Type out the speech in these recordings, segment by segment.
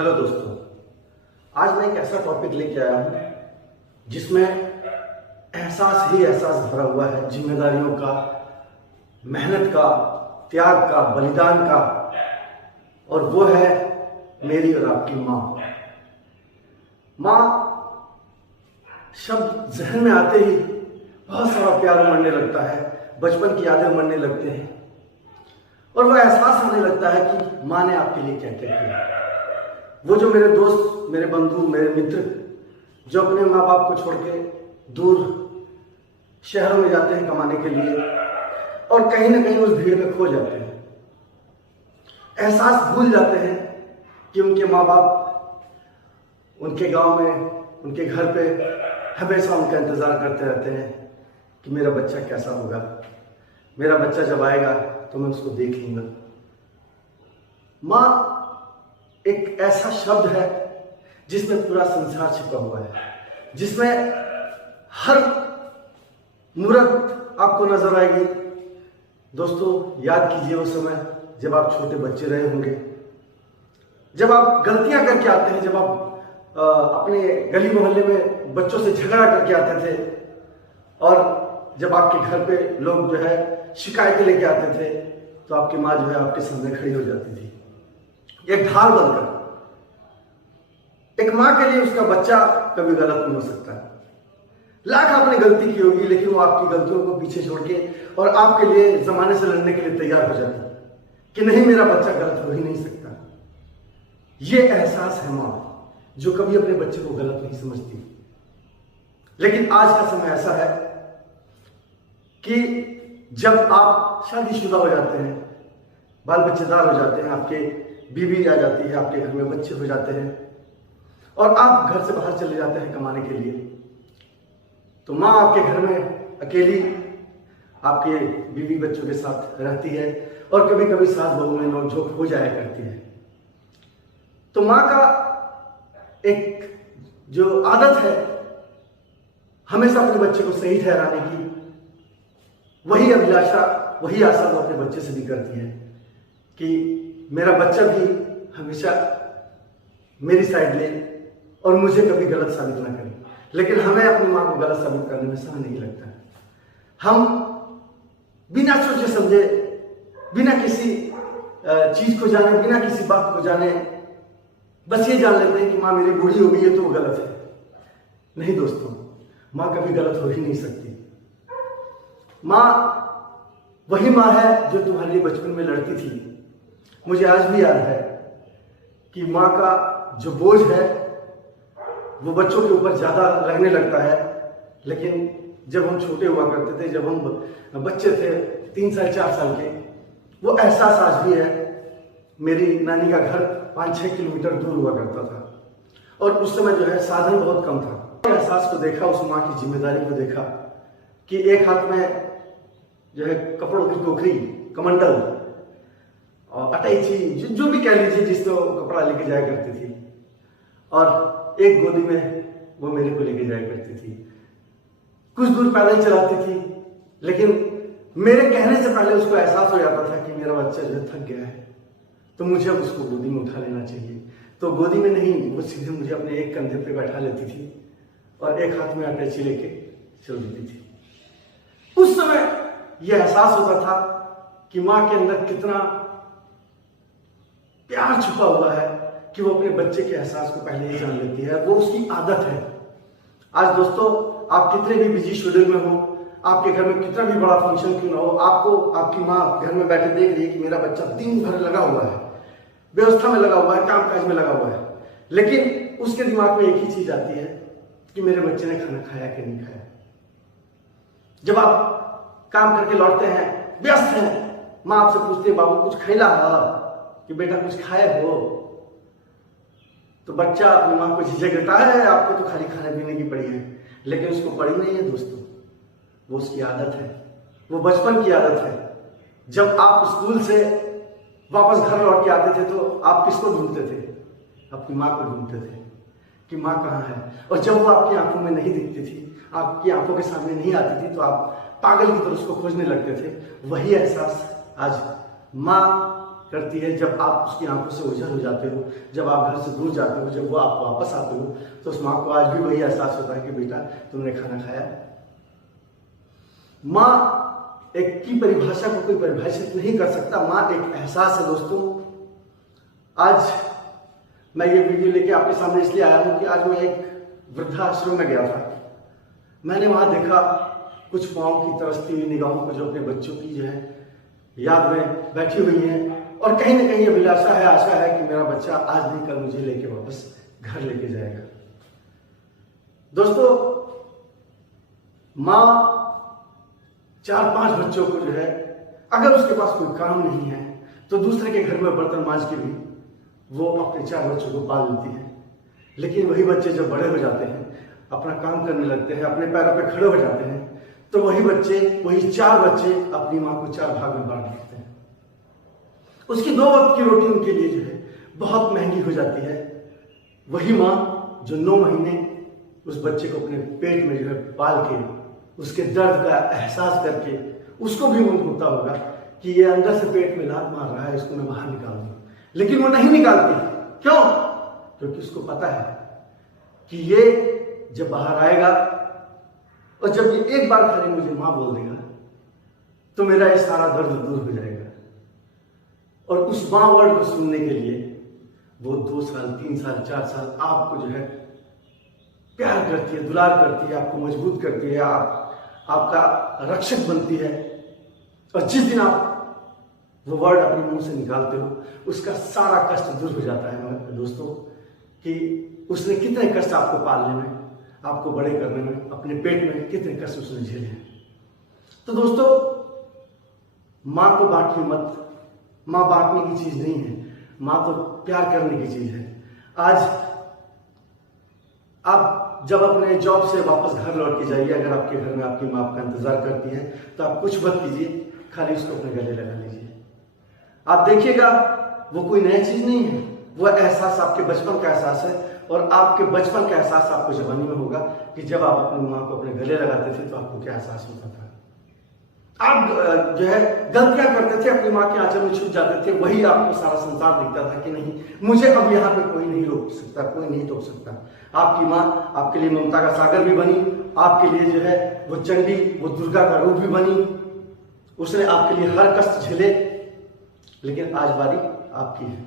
Hello दोस्तों, आज मैं एक ऐसा टॉपिक लेके आया हूं जिसमें एहसास ही एहसास भरा हुआ है, जिम्मेदारियों का, मेहनत का, त्याग का, बलिदान का। और वो है मेरी और आपकी माँ। माँ शब्द जहन में आते ही बहुत सारा प्यार उमड़ने लगता है, बचपन की यादें उमड़ने लगते हैं और वो एहसास होने लगता है कि माँ ने आपके लिए क्या क्या किया। वो जो मेरे दोस्त, मेरे बंधु, मेरे मित्र जो अपने माँ बाप को छोड़ के दूर शहरों में जाते हैं कमाने के लिए और कहीं ना कहीं उस भीड़ में खो जाते हैं, एहसास भूल जाते हैं कि उनके माँ बाप उनके गांव में, उनके घर पे हमेशा उनका इंतजार करते रहते हैं कि मेरा बच्चा कैसा होगा, मेरा बच्चा जब आएगा तो मैं उसको देख लूंगा। माँ एक ऐसा शब्द है जिसमें पूरा संसार छिपा हुआ है, जिसमें हर मूरत आपको नजर आएगी। दोस्तों, याद कीजिए वो समय जब आप छोटे बच्चे रहे होंगे, जब आप गलतियां करके आते हैं, जब आप अपने गली मोहल्ले में बच्चों से झगड़ा करके आते थे और जब आपके घर पे लोग जो है शिकायतें लेके आते थे तो आपकी माँ जो है आपके सामने खड़ी हो जाती थी एक ढाल बनकर। एक माँ के लिए उसका बच्चा कभी गलत नहीं हो सकता। लाख आपने गलती की होगी लेकिन वो आपकी गलतियों को पीछे छोड़ के और आपके लिए जमाने से लड़ने के लिए तैयार हो जाती कि नहीं, मेरा बच्चा गलत हो ही नहीं सकता। ये एहसास है माँ जो कभी अपने बच्चे को गलत नहीं समझती। लेकिन आज का समय ऐसा है कि जब आप शादीशुदा हो जाते हैं, बाल बच्चेदार हो जाते हैं, आपके बीवी आ जाती है, आपके घर में बच्चे हो जाते हैं और आप घर से बाहर चले जाते हैं कमाने के लिए, तो माँ आपके घर में अकेली आपके बीवी बच्चों के साथ रहती है और कभी कभी सास बहू में नोकझोंक हो जाया करती है। तो माँ का एक जो आदत है हमेशा अपने बच्चे को सही ठहराने की, वही अभिलाषा, वही आशा वो अपने बच्चे से भी करती है कि मेरा बच्चा भी हमेशा मेरी साइड ले और मुझे कभी गलत साबित ना करे। लेकिन हमें अपनी माँ को गलत साबित करने में समय नहीं लगता। हम बिना सोचे समझे, बिना किसी चीज को जाने, बिना किसी बात को जाने बस ये जान लेते हैं कि माँ मेरी बूढ़ी हो गई है तो वो गलत है। नहीं दोस्तों, माँ कभी गलत हो ही नहीं सकती। माँ वही माँ है जो तुम्हारे लिए बचपन में लड़ती थी। मुझे आज भी याद है कि माँ का जो बोझ है वो बच्चों के ऊपर ज्यादा लगने लगता है, लेकिन जब हम छोटे हुआ करते थे, जब हम बच्चे थे 3 साल 4 साल के, वो एहसास आज भी है। मेरी नानी का घर 5-6 किलोमीटर दूर हुआ करता था और उस समय जो है साधन बहुत कम था। एहसास को देखा, उस माँ की जिम्मेदारी को देखा कि एक हाथ में जो है कपड़ों की टोकरी, कमंडल और अटैची, जो भी कह लीजिए, जिसको कपड़ा लेके जाया करती थी, और एक गोदी में वो मेरे को लेके जाया करती थी। कुछ दूर पैदल चलाती थी, लेकिन मेरे कहने से पहले उसको एहसास हो जाता था कि मेरा बच्चा जो है थक गया है तो मुझे अब उसको गोदी में उठा लेना चाहिए। तो गोदी में नहीं, वो सीधे मुझे अपने एक कंधे पे बैठा लेती थी और एक हाथ में अटैची लेके चल देती थी। उस समय यह एहसास होता था कि माँ के अंदर कितना प्यार छुपा हुआ है कि वो अपने बच्चे के एहसास को पहले ही जान लेती है। वो उसकी आदत है। आज दोस्तों, आप कितने भी बिजी शेड्यूल में हो, आपके घर में कितना भी बड़ा फंक्शन क्यों ना हो, आपको आपकी माँ घर में बैठे देख रही है कि मेरा बच्चा दिन भर लगा हुआ है, व्यवस्था में लगा हुआ है, काम काज में लगा हुआ है, लेकिन उसके दिमाग में एक ही चीज आती है कि मेरे बच्चे ने खाना खाया कि नहीं खाया। जब आप काम करके लौटते हैं, व्यस्त हैं, माँ आपसे पूछती है बाबू कुछ खैला कि बेटा कुछ खाए हो, तो बच्चा अपनी माँ को झिझक देता है, आपको तो खाली खाने पीने की पड़ी है, लेकिन उसको पड़ी नहीं है दोस्तों, वो उसकी आदत है, वो बचपन की आदत है। जब आप स्कूल से वापस घर लौट के आते थे तो आप किसको ढूंढते थे? अपनी माँ को ढूंढते थे कि माँ कहाँ है। और जब वो आपकी आंखों में नहीं दिखती थी, आपकी आंखों के सामने नहीं आती थी, तो आप पागल की तरह उसको खोजने लगते थे। वही एहसास आज माँ करती है जब आप उसकी आंखों से ओझल हो जाते हो, जब आप घर से दूर जाते हो, जब वो आप वापस आते हो, तो उस माँ को आज भी वही एहसास होता है कि बेटा तुमने खाना खाया। माँ एक की परिभाषा को कोई परिभाषित नहीं कर सकता, माँ एक एहसास है दोस्तों। आज मैं ये वीडियो लेके आपके सामने इसलिए आया हूँ कि आज मैं एक वृद्धाश्रम में गया था। मैंने वहां देखा कुछ माँओं की तरसती हुई निगाहों को जो अपने बच्चों की जो है याद में बैठी हुई हैं, और कहीं ना कहीं अभिलाषा है, आशा है कि मेरा बच्चा आज नहीं कल मुझे लेके वापस घर लेके जाएगा। दोस्तों, माँ 4-5 बच्चों को जो है, अगर उसके पास कोई काम नहीं है तो दूसरे के घर में बर्तन मांज के भी वो अपने 4 बच्चों को पाल लेती है। लेकिन वही बच्चे जब बड़े हो जाते हैं, अपना काम करने लगते हैं, अपने पैरों पर खड़े हो जाते हैं, तो वही 4 बच्चे अपनी माँ को 4 भाग में बांट देते हैं। उसकी 2 वक्त की रोटी उनके लिए जो है बहुत महंगी हो जाती है। वही माँ जो 9 महीने उस बच्चे को अपने पेट में जो है पाल के उसके दर्द का एहसास करके, उसको भी मन होता होगा कि ये अंदर से पेट में लात मार रहा है, इसको मैं बाहर निकाल दूं, लेकिन वो नहीं निकालती। क्यों? क्योंकि उसको पता है कि ये जब बाहर आएगा और जब ये एक बार खाली मुझे माँ बोल देगा तो मेरा ये सारा दर्द दूर हो जाएगा। और उस माँ वर्ड को सुनने के लिए वो 2 साल, 3 साल, 4 साल आपको जो है प्यार करती है, दुलार करती है, आपको मजबूत करती है, आपका रक्षक बनती है। और जिस दिन आप वो वर्ड अपने मुंह से निकालते हो, उसका सारा कष्ट दूर हो जाता है दोस्तों, कि उसने कितने कष्ट आपको पालने में, आपको बड़े करने में, अपने पेट में कितने कष्ट उसने झेले हैं। तो दोस्तों, माँ को बांटिए मत। माँ बांटने की चीज नहीं है, माँ तो प्यार करने की चीज है। आज आप जब अपने जॉब से वापस घर लौट के जाइए, अगर आपके घर में आपकी माँ आपका इंतजार करती है, तो आप कुछ मत कीजिए, खाली उसको अपने गले लगा लीजिए। आप देखिएगा वो कोई नई चीज नहीं है, वो एहसास आपके बचपन का एहसास है। और आपके बचपन का एहसास आपको जवानी में होगा कि जब आप अपनी माँ को अपने गले लगाते थे तो आपको क्या एहसास होता था। आप जो है गलतियां करते थे, अपनी माँ के आंचल में छुप जाते थे, वही आपको सारा संसार दिखता था कि नहीं, मुझे अब यहाँ पे कोई नहीं रोक सकता, कोई नहीं टोक सकता। आपकी माँ आपके लिए ममता का सागर भी बनी, आपके लिए जो है वो चंडी, वो दुर्गा का रूप भी बनी। उसने आपके लिए हर कष्ट झेले, लेकिन आज बारी आपकी है।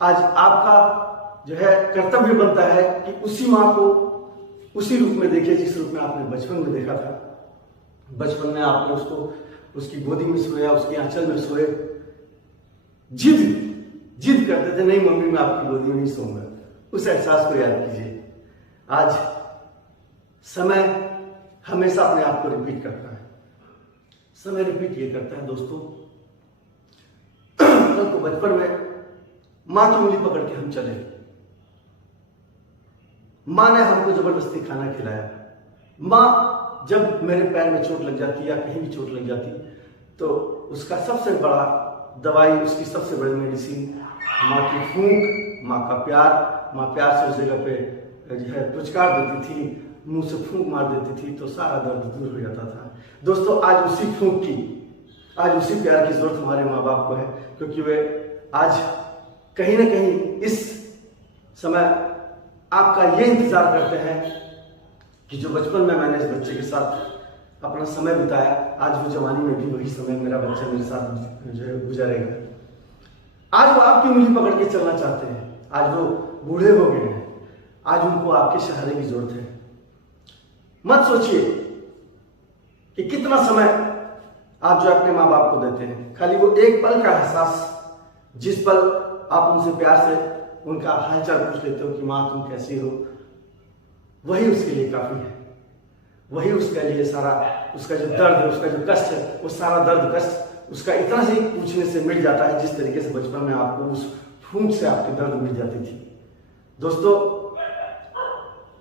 आज आपका जो है कर्तव्य बनता है कि उसी माँ को उसी रूप में देखिए जिस रूप में आपने बचपन में देखा था। बचपन में आपने उसको उसकी गोदी में सोया, उसके आंचल में सोए, जिद करते थे, नहीं मम्मी मैं आपकी गोदी में नहीं सोऊंगा। उस एहसास को याद कीजिए। आज समय हमेशा अपने आप को रिपीट करता है। समय रिपीट ये करता है दोस्तों, कल को बचपन में माँ की उंगली पकड़ के हम चले, माँ ने हमको जबरदस्ती खाना खिलाया। माँ जब मेरे पैर में चोट लग जाती या कहीं भी चोट लग जाती तो उसका सबसे बड़ा दवाई, उसकी सबसे बड़ी मेडिसिन माँ की फूंक, माँ का प्यार। माँ प्यार से उस जगह पे जो है पुचकार देती थी, मुंह से फूंक मार देती थी, तो सारा दर्द दूर हो जाता था। दोस्तों, आज उसी फूंक की, आज उसी प्यार की जरूरत हमारे माँ बाप को है, क्योंकि वे आज कहीं ना कहीं इस समय आपका ये इंतजार करते हैं कि जो बचपन में मैंने इस बच्चे के साथ अपना समय बिताया, आज वो जवानी में भी वही समय मेरा बच्चा मेरे साथ जो है गुजारेगा। आज वो आपकी उंगली पकड़ के चलना चाहते हैं, आज वो बूढ़े हो गए हैं, आज उनको आपके सहारे की जरूरत है। मत सोचिए कि कितना समय आप जो अपने माँ बाप को देते हैं, खाली वो एक पल का एहसास, जिस पल आप उनसे प्यार से उनका हालचाल पूछ लेते हो कि माँ तुम कैसी हो, वही उसके लिए काफी है। वही उसके लिए सारा, उसका जो दर्द है, उसका जो कष्ट है, वो सारा दर्द कष्ट उसका इतना से पूछने से मिट जाता है, जिस तरीके से बचपन में आपको उस फूंक से आपके दर्द मिट जाती थी। दोस्तों,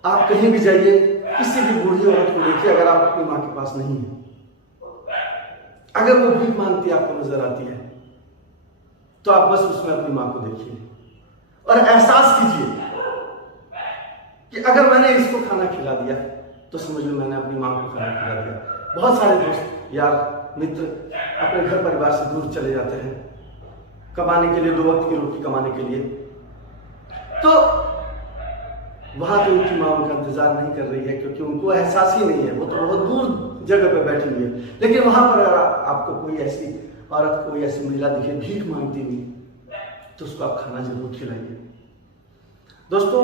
आप कहीं भी जाइए, किसी भी बूढ़ी औरत को देखिए, अगर आप अपनी माँ के पास नहीं है, अगर वो भीख मांगती आपको नजर आती है, तो आप बस उसमें अपनी माँ को देखिए और एहसास कीजिए कि अगर मैंने इसको खाना खिला दिया तो समझ लो मैंने अपनी माँ को खाना खिला दिया। बहुत सारे दोस्त, यार, मित्र अपने घर परिवार से दूर चले जाते हैं, कमाने के लिए, 2 वक्त की रोटी कमाने के लिए, तो वहां तो उनकी माँ उनका इंतजार नहीं कर रही है, क्योंकि उनको एहसास ही नहीं है, वो तो बहुत दूर जगह पे बैठी हुई है। लेकिन वहां पर अगर आपको कोई ऐसी औरत, कोई ऐसी महिला दिखे भीख मांगती हुई, तो उसको आप खाना जरूर खिलाइए। दोस्तों,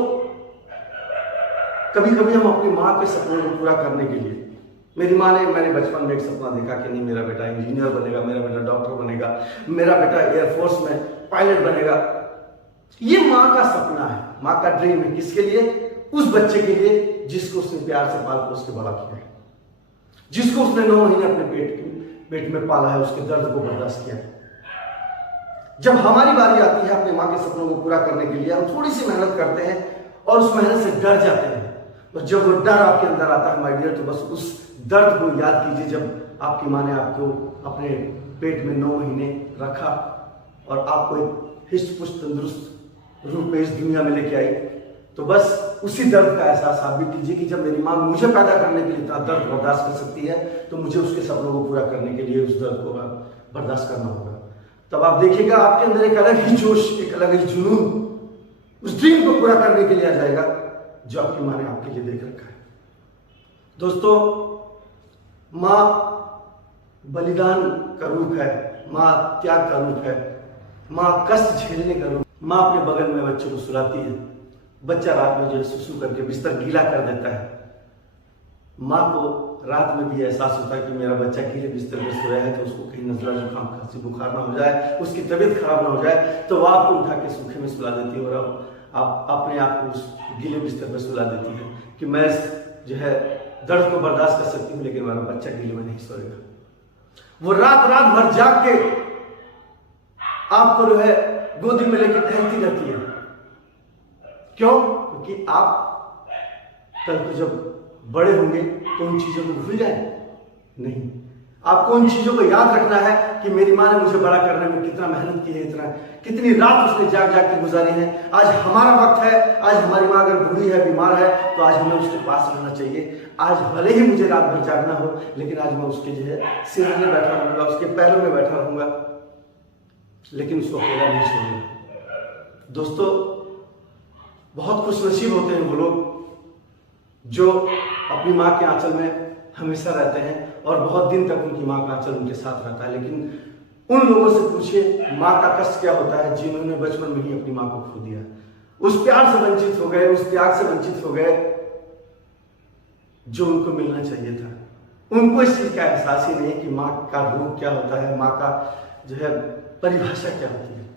कभी कभी हम अपनी माँ के सपनों को पूरा करने के लिए, मैंने बचपन में एक सपना देखा कि नहीं, मेरा बेटा इंजीनियर बनेगा, मेरा बेटा डॉक्टर बनेगा, मेरा बेटा एयरफोर्स में पायलट बनेगा। ये माँ का सपना है, माँ का ड्रीम है। किसके लिए? उस बच्चे के लिए जिसको उसने प्यार से पाल पोस के बड़ा किया है, जिसको उसने 9 महीने अपने पेट में पाला है, उसके दर्द को बर्दाश्त किया है। जब हमारी बारी आती है अपने माँ के सपनों को पूरा करने के लिए, हम थोड़ी सी मेहनत करते हैं और उस मेहनत से डर जाते हैं। और जब वो डर आपके अंदर आता है माय डियर, तो बस उस दर्द को याद कीजिए जब आपकी माँ ने आपको अपने पेट में 9 महीने रखा और आपको एक हिस्ट पुष्ट तंदुरुस्त रूप में इस दुनिया में लेके आई। तो बस उसी दर्द का एहसास आप भी कीजिए कि जब मेरी माँ मुझे पैदा करने के लिए इतना दर्द बर्दाश्त कर सकती है, तो मुझे उसके सपनों को पूरा करने के लिए उस दर्द को बर्दाश्त करना होगा। तब आप देखिएगा आपके अंदर एक अलग ही जोश, एक अलग ही जुनून उस ड्रीम को पूरा करने के लिए आ जाएगा जो आपकी माँ ने आपके लिए देख रखा है। दोस्तों, माँ बलिदान का रूप है, माँ त्याग का रूप है, माँ कष्ट झेलने का रूप। माँ अपने बगल में बच्चों को सुलाती है, बच्चा रात में जो है सुसु करके बिस्तर गीला कर देता है। माँ को रात में भी एहसास होता है कि मेरा बच्चा गीले बिस्तर में सोया है, तो उसको कहीं नजला जुकाम खांसी बुखार ना हो जाए, उसकी तबीयत खराब ना हो जाए, तो वह आपको उठा के सूखे में सुला देती है और आप अपने आप को उस गीले बिस्तर में सुला देती है कि मैं जो है दर्द को बर्दाश्त कर सकती हूँ, लेकिन मेरा बच्चा गीले में नहीं सोएगा। वो रात भर जाग के आपको जो है गोदी में लेकर टहलती रहती है। क्यों? क्योंकि आप कल को जब बड़े होंगे तो उन चीजों को भूल जाए नहीं, आपको उन चीजों को याद रखना है कि मेरी माँ ने मुझे बड़ा करने में कितना मेहनत की है, कितनी रात उसने जाग के गुजारी है। आज हमारा वक्त है, आज हमारी माँ अगर बूढ़ी है, बीमार है, तो आज हमें उसके पास रहना चाहिए। आज भले ही मुझे रात भर जागना हो, लेकिन आज मैं उसके जो है सिरहाने बैठा रहूंगा, उसके पैरों में बैठा रहूंगा, लेकिन उसको अकेला नहीं छोड़ूंगा। दोस्तों, बहुत खुशनसीब होते हैं वो लोग जो अपनी माँ के आंचल में हमेशा रहते हैं और बहुत दिन तक उनकी माँ का आंचल उनके साथ रहता है। लेकिन उन लोगों से पूछिए माँ का कष्ट क्या होता है जिन्होंने बचपन में ही अपनी माँ को खो दिया, उस प्यार से वंचित हो गए, उस त्याग से वंचित हो गए जो उनको मिलना चाहिए था। उनको इस चीज का एहसास ही नहीं कि माँ का रूप क्या होता है, माँ का जो है परिभाषा क्या होती है।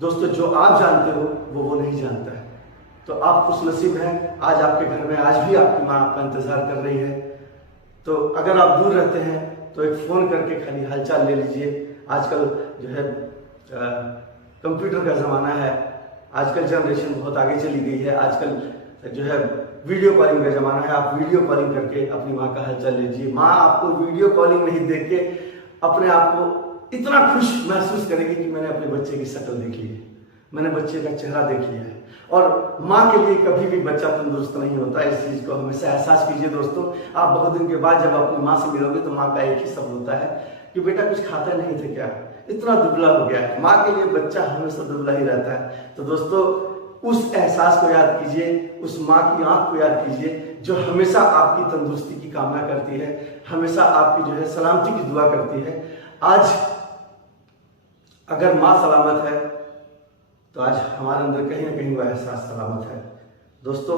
दोस्तों, जो आप जानते हो वो नहीं जानता है। तो आप खुशनसीब हैं, आज आपके घर में आज भी आपकी माँ आपका इंतजार कर रही है। तो अगर आप दूर रहते हैं तो एक फोन करके खाली हालचाल ले लीजिए। आजकल जो है कंप्यूटर का जमाना है, आजकल जनरेशन बहुत आगे चली गई है, आजकल जो है वीडियो कॉलिंग का जमाना है। आप वीडियो कॉलिंग करके अपनी माँ का हालचाल लीजिए। माँ आपको वीडियो कॉलिंग नहीं देख के अपने आप को इतना खुश महसूस करेगी कि मैंने अपने बच्चे की शक्ल देख ली है, मैंने बच्चे का चेहरा देख लिया है। और माँ के लिए कभी भी बच्चा तंदुरुस्त नहीं होता, इस चीज को हमेशा एहसास कीजिए। दोस्तों, आप बहुत दिन के बाद जब अपनी माँ से मिलोगे तो माँ का एक ही शब्द होता है कि बेटा कुछ खाता नहीं थे क्या, इतना दुबला हो गया है। माँ के लिए बच्चा हमेशा दुबला ही रहता है। तो दोस्तों, उस एहसास को याद कीजिए, उस माँ की आंख को याद कीजिए जो हमेशा आपकी तंदुरुस्ती की कामना करती है, हमेशा आपकी जो है सलामती की दुआ करती है। आज अगर माँ सलामत है तो आज हमारे अंदर कहीं ना कहीं वह एहसास सलामत है। दोस्तों,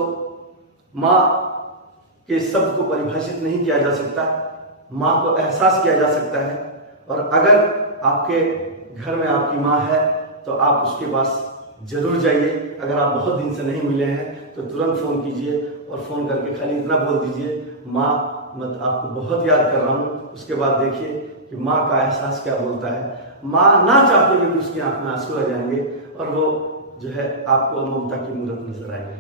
माँ के शब्द को परिभाषित नहीं किया जा सकता, माँ को एहसास किया जा सकता है। और अगर आपके घर में आपकी माँ है तो आप उसके पास जरूर जाइए। अगर आप बहुत दिन से नहीं मिले हैं तो तुरंत फोन कीजिए और फोन करके खाली इतना बोल दीजिए, माँ मैं आपको बहुत याद कर रहा हूँ। उसके बाद देखिए कि माँ का एहसास क्या बोलता है। माँ ना चाहते हुए भी उसकी आंख में आंसू आ जाएंगे और वो जो है आपको ममता की मूरत नजर आएगी।